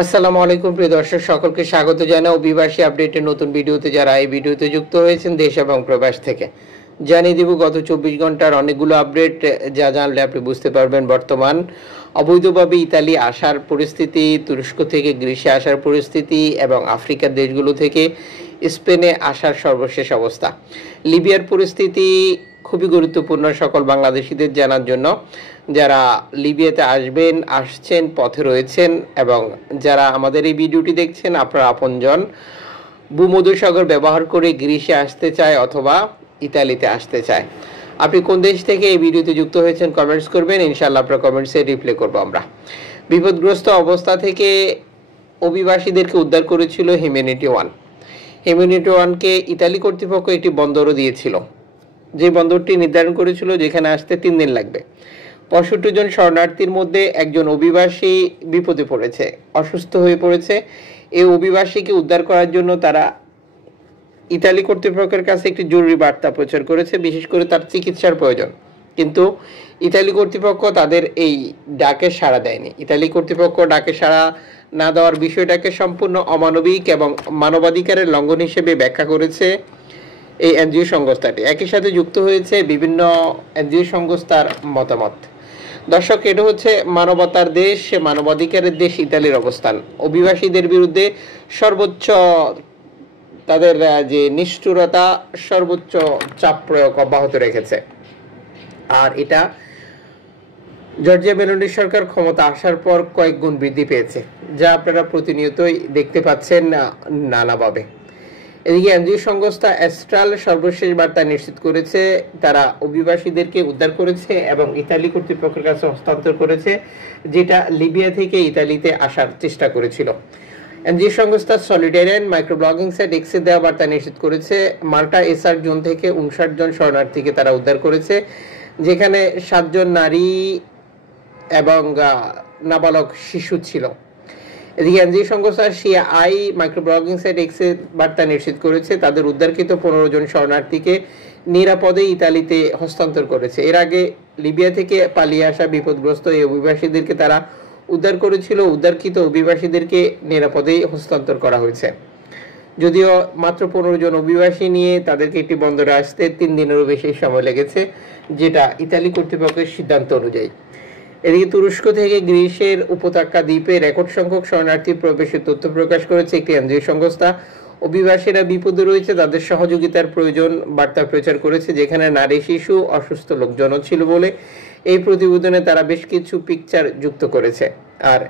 আসসালামু আলাইকুম প্রিয় দর্শক, সকলকে স্বাগত জানাই অভিবাসী আপডেটের নতুন ভিডিওতে। যারা এই ভিডিওতে যুক্ত হয়েছেন দেশ এবং প্রবাস থেকে, জানিয়ে দিব গত 24 ঘন্টার অনেকগুলো আপডেট, যা জানলে আপনি বুঝতে পারবেন বর্তমান অবৈধভাবে ইতালি আসার পরিস্থিতি, তুরস্ক থেকে গ্রিসে আসার পরিস্থিতি এবং আফ্রিকার দেশগুলো থেকে স্পেনে আসার সর্বশেষ অবস্থা। লিবিয়ার পরিস্থিতি খুবই গুরুত্বপূর্ণ সকল বাংলাদেশিদের জানার জন্য, যারা লিবিয়াতে আসবেন, আসছেন, পথে রয়েছেন এবং যারা আমাদের এই ভিডিওটি দেখছেন আপনার আপনজন ভূমধ্যসাগর ব্যবহার করে গ্রিসে আসতে চায় অথবা ইতালিতে আসতে চায়। আপনি কোন দেশ থেকে এই ভিডিওতে যুক্ত হয়েছেন কমেন্টস করবেন, ইনশাআল্লাহ আপনার কমেন্টসে রিপ্লাই করব আমরা। বিপদগ্রস্ত অবস্থা থেকে অভিবাসীদেরকে উদ্ধার করেছিল হিউম্যানিটি ওয়ান। হিউম্যানিটি ওয়ানকে ইতালি কর্তৃপক্ষ একটি বন্দরও দিয়েছিল, যে বন্দরটি নির্ধারণ করেছিল যেখানে আসতে 3 দিন লাগবে। 65 জন শরণার্থীর মধ্যে একজন অভিবাসী বিপদে পড়েছে, অসুস্থ হয়ে পড়েছে। এই অভিবাসীকে উদ্ধার করার জন্য তারা ইতালি কর্তৃপক্ষের কাছে একটি জরুরি বার্তা প্রচার করেছে, বিশেষ করে তার চিকিৎসার প্রয়োজন। কিন্তু ইতালি কর্তৃপক্ষ তাদের এই ডাকে সাড়া দেয়নি। ইতালি কর্তৃপক্ষ ডাকে সাড়া না দেওয়ার বিষয়টাকে সম্পূর্ণ অমানবিক এবং মানবাধিকারের লঙ্ঘন হিসেবে ব্যাখ্যা করেছে এই এনজিও সংস্থাটি। একই সাথে যুক্ত হয়েছে বিভিন্ন এনজিও সংস্থার মতামত। দর্শক, এটা হচ্ছে মানবতার দেশ, মানবাধিকারের দেশ ইতালির অবস্থান। অভিবাসীদের বিরুদ্ধে সর্বোচ্চ তাদের যে নিষ্ঠুরতা, সর্বোচ্চ চাপ প্রয়োগ অব্যাহত রেখেছে। আর এটা জর্জিয়া মেলোনি সরকার ক্ষমতা আসার পর কয়েক গুণ বৃদ্ধি পেয়েছে, যা আপনারা প্রতিনিয়তই দেখতে পাচ্ছেন নানাভাবে। এদিকে এনজিও সংস্থা অ্যাস্ট্রাল সর্বশেষ বার্তা নিশ্চিত করেছে তারা অভিবাসীদেরকে উদ্ধার করেছে এবং ইতালি কর্তৃপক্ষের কাছে হস্তান্তর করেছে, যেটা লিবিয়া থেকে ইতালিতে আসার চেষ্টা করেছিল। এনজিও সংস্থা সলিডারিয়ান মাইক্রোব্লগিং সাইট এক্সে দেওয়া বার্তা নিশ্চিত করেছে মাল্টা এসআর জোন থেকে 59 জন শরণার্থীকে তারা উদ্ধার করেছে, যেখানে 7 জন নারী এবং নাবালক শিশু ছিল। এদিকে এনজিও সংস্থা সিআই মাইক্রোব্লগিং সাইট এক্সে বার্তা নিশ্চিত করেছে তাদের উদ্ধারকৃত 15 জন শরণার্থীকে নিরাপদে ইতালিতে হস্তান্তর করেছে। এর আগে লিবিয়া থেকে পালিয়ে আসা বিপদগ্রস্ত এই অভিবাসীদেরকে তারা উদ্ধার করেছিল। উদ্ধারকৃত অভিবাসীদেরকে নিরাপদেই হস্তান্তর করা হয়েছে। যদিও মাত্র 15 জন অভিবাসী নিয়ে তাদেরকে একটি বন্দরে আসতে 3 দিনেরও বেশি সময় লেগেছে, যেটা ইতালি কর্তৃপক্ষের সিদ্ধান্ত অনুযায়ী। এদিকে তুরস্ক থেকে গ্রিসের উপত্যকা দ্বীপে রেকর্ড সংখ্যক শরণার্থী প্রবেশের তথ্য প্রকাশ করেছে একটি এনজিও সংস্থা। অভিবাসীরা বিপদে রয়েছে, তাদের সহযোগিতার প্রয়োজন বার্তা প্রচার করেছে, যেখানে নারী, শিশু, অসুস্থ লোকজনও ছিল বলে এই প্রতিবেদনে তারা বেশ কিছু পিকচার যুক্ত করেছে। আর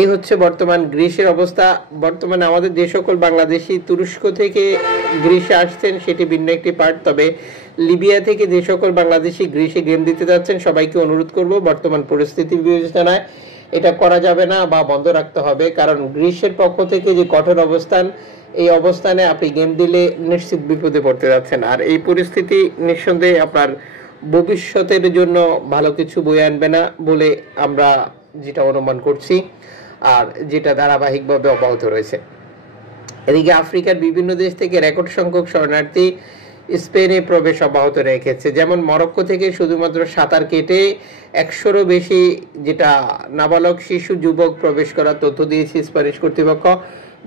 এই হচ্ছে বর্তমান গ্রিসের অবস্থা। বর্তমানে আমাদের যে সকল বাংলাদেশি তুরস্ক থেকে গ্রিসে আসছেন সেটি ভিন্ন একটি পার্ট, তবে লিবিয়া থেকে যে সকল বাংলাদেশি গ্রিসে গেম দিতে যাচ্ছেন সবাইকে অনুরোধ করব বর্তমান পরিস্থিতি বিবেচনায় এটা করা যাবে না বা বন্ধ রাখতে হবে, কারণ গ্রিসের পক্ষ থেকে যে কঠোর অবস্থান, এই অবস্থানে আপনি গেম দিলে নিশ্চিত বিপদে পড়তে যাচ্ছেন। আর এই পরিস্থিতি নিঃসন্দেহে আপনার ভবিষ্যতের জন্য ভালো কিছু বয়ে আনবে না বলে আমরা যেটা অনুমান করছি, আর যেটা ধারাবাহিকভাবে অব্যাহত রয়েছে। এদিকে আফ্রিকার বিভিন্ন দেশ থেকে রেকর্ড সংখ্যক শরণার্থী স্পেনে প্রবেশ অব্যাহত রেখেছে। যেমন মরক্কো থেকে শুধুমাত্র সাঁতার কেটে 100-রও বেশি যেটা নাবালক শিশু যুবক প্রবেশ করার তথ্য দিয়েছে স্প্যানিশ কর্তৃপক্ষ।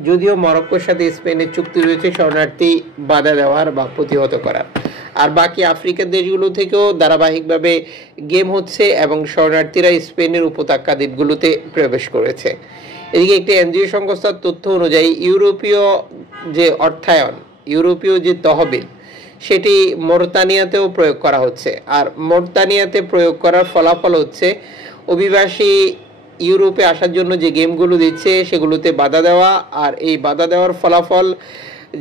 যদিও মরক্কোর সাথে স্পেনের চুক্তি রয়েছে শরণার্থী বাধা দেওয়ার বা প্রতিহত করার। আর বাকি আফ্রিকার দেশগুলো থেকেও ধারাবাহিকভাবে গেম হচ্ছে এবং শরণার্থীরা স্পেনের উপত্যকা দ্বীপগুলোতে প্রবেশ করেছে। এদিকে একটি এনজিও সংস্থার তথ্য অনুযায়ী ইউরোপীয় যে অর্থায়ন, ইউরোপীয় যে তহবিল, সেটি মৌরিতানিয়াতেও প্রয়োগ করা হচ্ছে। আর মৌরিতানিয়াতে প্রয়োগ করার ফলাফল হচ্ছে অভিবাসী ইউরোপে আসার জন্য যে গেমগুলো দিচ্ছে সেগুলোতে বাধা দেওয়া। আর এই বাধা দেওয়ার ফলাফল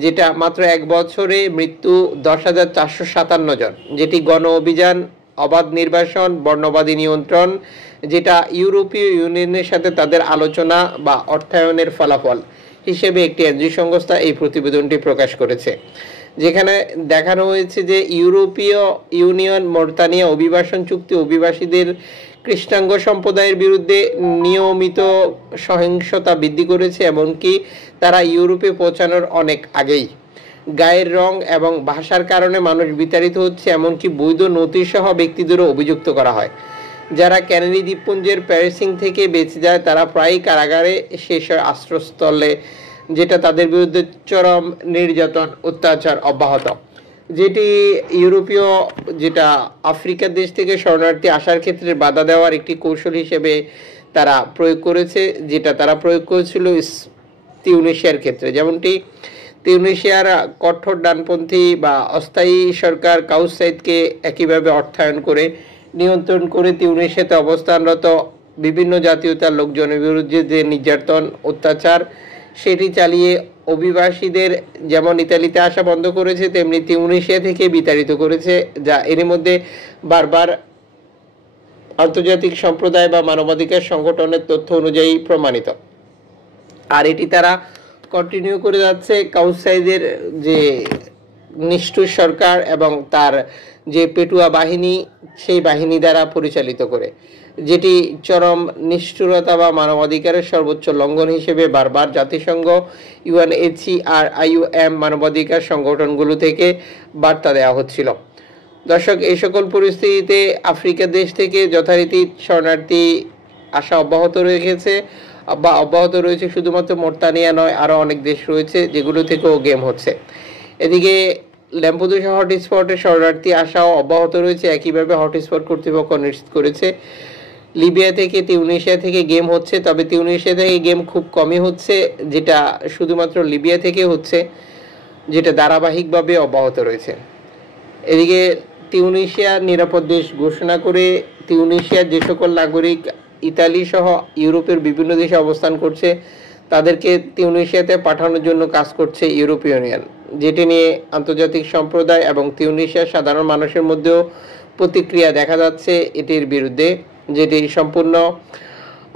যেটা মাত্র 1 বছরে মৃত্যু 10,457 জন, যেটি গণ অভিযান, অবাধ নির্বাসন, বর্ণবাদী নিয়ন্ত্রণ, যেটা ইউরোপীয় ইউনিয়নের সাথে তাদের আলোচনা বা অর্থায়নের ফলাফল হিসেবে একটি এনজিও সংস্থা এই প্রতিবেদনটি প্রকাশ করেছে, যেখানে দেখানো হয়েছে যে ইউরোপীয় ইউনিয়ন মৌরিতানিয়া অভিবাসন চুক্তি অভিবাসীদের কৃষ্ণাঙ্গ সম্প্রদায়ের বিরুদ্ধে নিয়মিত সহিংসতা বৃদ্ধি করেছে, এমনকি তারা ইউরোপে পৌঁছানোর অনেক আগেই গায়ের রং এবং ভাষার কারণে মানুষ বিতাড়িত হচ্ছে, এমনকি বৈধ নথিসহ ব্যক্তিদেরও অভিযুক্ত করা হয়। যারা ক্যানারি দ্বীপপুঞ্জের প্যারিসিং থেকে বেঁচে যায় তারা প্রায়ই কারাগারে শেষ হয় আশ্রয়স্থলে, যেটা তাদের বিরুদ্ধে চরম নির্যাতন অত্যাচার অব্যাহত, যেটি ইউরোপীয় যেটা আফ্রিকার দেশ থেকে শরণার্থী আসার ক্ষেত্রে বাধা দেওয়ার একটি কৌশল হিসেবে তারা প্রয়োগ করেছে, যেটা তারা প্রয়োগ করেছিল তিউনিশিয়ার ক্ষেত্রে। যেমনটি তিউনিশিয়ার কঠোর ডানপন্থী বা অস্থায়ী সরকার কাউস সাইদকে একইভাবে অর্থায়ন করে নিয়ন্ত্রণ করে তিউনিশিয়াতে অবস্থানরত বিভিন্ন জাতীয়তার লোকজনের বিরুদ্ধে যে নির্যাতন অত্যাচার সেটি চালিয়ে অভিবাসীদের যেমন ইতালিতে আসা বন্ধ করেছে, তেমনি তিউনিশিয়া থেকে বিতাড়িত করেছে, যা এর মধ্যে বারবার আন্তর্জাতিক সম্প্রদায় বা মানবাধিকার সংগঠনের তথ্য অনুযায়ী প্রমাণিত। আর এটি তারা কন্টিনিউ করে যাচ্ছে কাউস সাইদের যে নিষ্ঠুর সরকার এবং তার যে পেটুয়া বাহিনী, সেই বাহিনী দ্বারা পরিচালিত করে, যেটি চরম নিষ্ঠুরতা বা মানবাধিকারের সর্বোচ্চ লঙ্ঘন হিসেবে বারবার জাতিসংঘ, ইউএনএইচসিআর, আইইউএম মানবাধিকার সংগঠনগুলো থেকে বার্তা দেওয়া হচ্ছিল। দর্শক, এই সকল পরিস্থিতিতে আফ্রিকা দেশ থেকে যথারীতি শরণার্থী আসা অব্যাহত রেখেছে বা অব্যাহত রয়েছে। শুধুমাত্র মোরতানিয়া নয়, আরও অনেক দেশ রয়েছে যেগুলো থেকেও গেম হচ্ছে। এদিকে ল্যাম্পেদুসা হটস্পটে শরণার্থী আসাও অব্যাহত রয়েছে। একইভাবে হটস্পট কর্তৃপক্ষ নিশ্চিত করেছে লিবিয়া থেকে তিউনিশিয়া থেকে গেম হচ্ছে, তবে তিউনিশিয়া থেকে গেম খুব কমই হচ্ছে, যেটা শুধুমাত্র লিবিয়া থেকে হচ্ছে, যেটা ধারাবাহিকভাবে অব্যাহত রয়েছে। এদিকে তিউনিশিয়া নিরাপদ দেশ ঘোষণা করে তিউনিশিয়ার যে সকল নাগরিক ইতালি সহ ইউরোপের বিভিন্ন দেশে অবস্থান করছে তাদেরকে তিউনিশিয়াতে পাঠানোর জন্য কাজ করছে ইউরোপীয় ইউনিয়ন, যেটি নিয়ে আন্তর্জাতিক সম্প্রদায় এবং তিউনিশিয়ার সাধারণ মানুষের মধ্যেও প্রতিক্রিয়া দেখা যাচ্ছে এটির বিরুদ্ধে, যেটি সম্পূর্ণ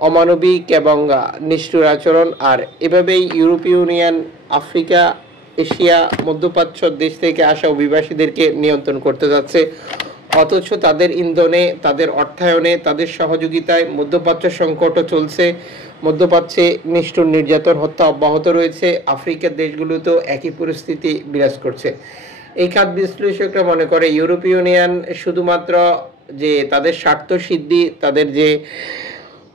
অমানবিক এবং নিষ্ঠুর আচরণ। আর এভাবেই ইউরোপীয় ইউনিয়ন আফ্রিকা, এশিয়া, মধ্যপ্রাচ্য দেশ থেকে আসা অভিবাসীদেরকে নিয়ন্ত্রণ করতে যাচ্ছে, অথচ তাদের ইন্ধনে, তাদের অর্থায়নে, তাদের সহযোগিতায় মধ্যপ্রাচ্য সংকটও চলছে। মধ্যপ্রাচ্যে নিষ্ঠুর নির্যাতন, হত্যা অব্যাহত রয়েছে। আফ্রিকার দেশগুলোতেও একই পরিস্থিতি বিরাজ করছে। এই খাত বিশ্লেষকরা মনে করে ইউরোপীয় ইউনিয়ন শুধুমাত্র যে তাদের স্বার্থ সিদ্ধি, তাদের যে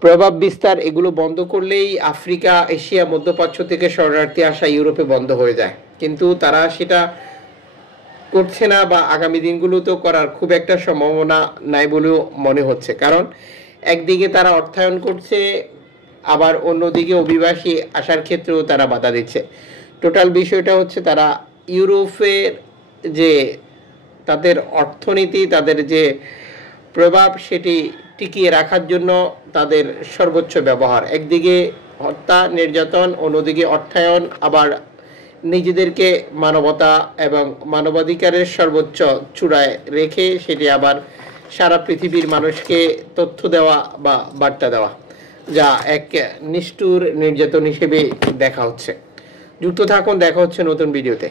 প্রভাব বিস্তার, এগুলো বন্ধ করলেই আফ্রিকা, এশিয়া, মধ্যপ্রাচ্য থেকে শরণার্থী আসা ইউরোপে বন্ধ হয়ে যায়, কিন্তু তারা সেটা করছে না বা আগামী দিনগুলোতেও করার খুব একটা সম্ভাবনা নাই বলেও মনে হচ্ছে। কারণ একদিকে তারা অর্থায়ন করছে, আবার অন্যদিকে অভিবাসী আসার ক্ষেত্রেও তারা বাধা দিচ্ছে। টোটাল বিষয়টা হচ্ছে তারা ইউরোপের যে তাদের অর্থনীতি, তাদের যে প্রভাব, সেটি টিকিয়ে রাখার জন্য তাদের সর্বোচ্চ ব্যবহার, একদিকে হত্যা নির্যাতন, অন্যদিকে অর্থায়ন, আবার নিজেদেরকে মানবতা এবং মানবাধিকারের সর্বোচ্চ চূড়ায় রেখে সেটি আবার সারা পৃথিবীর মানুষকে তথ্য দেওয়া বা বার্তা দেওয়া, যা এক নিষ্ঠুর নির্যাতন হিসেবে দেখা হচ্ছে। যুক্ত থাকুন, দেখা হচ্ছে নতুন ভিডিওতে।